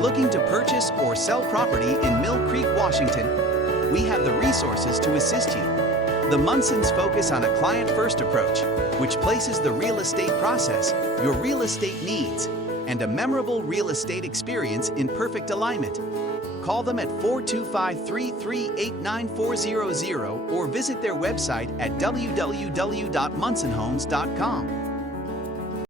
Looking to purchase or sell property in Mill Creek, Washington? We have the resources to assist you. The Munsons focus on a client-first approach, which places the real estate process, your real estate needs, and a memorable real estate experience in perfect alignment. Call them at 425-338-9400 or visit their website at www.munsonhomes.com.